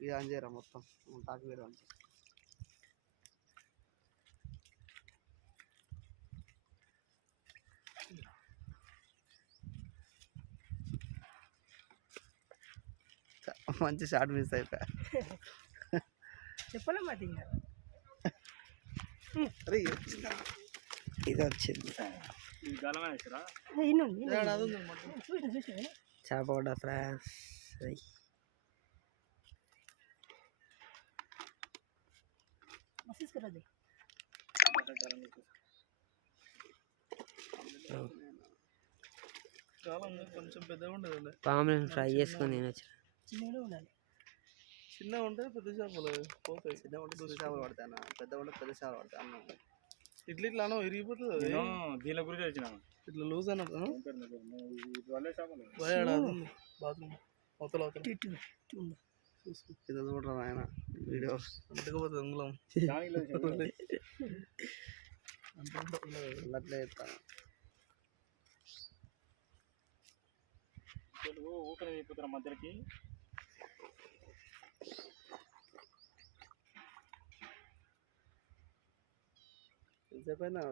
ఇది ఆన్ చేయరా మొత్తం టాక్ వేరే అంత మంచి షార్ట్ మిస్ అయిపోయా చెప్పలే మాట అరే ఇది వచ్చింది చేప కూడా ఫ్రాన్స్ కొంచెం పెద్దగా ఉండదు పాములను ఫ్రై చేసుకొని తినచ్చు చిన్నగా ఉండాలి చిన్నగా ఉంటే పెద్ద చేపలు పోతాయి చిన్నగా ఉంటే పెద్ద చేపలు పడతాయి అన్న పెద్దగా ఉంటే పెద్ద చేపలు పడతాయి అన్న ఇట్లా ఇట్లా అన్న విరిగిపోతుంది దీని గురించి వచ్చిన ఇట్లా లూజ్ అన్న బాత్రూమ్ అవతల ఇది చూడరా ఆయన వీడియో అంతకపోతే అంగుళం అట్లే చెప్తాను ఊకనే అయిపోతారా మధ్యలోకి చెప్పైనా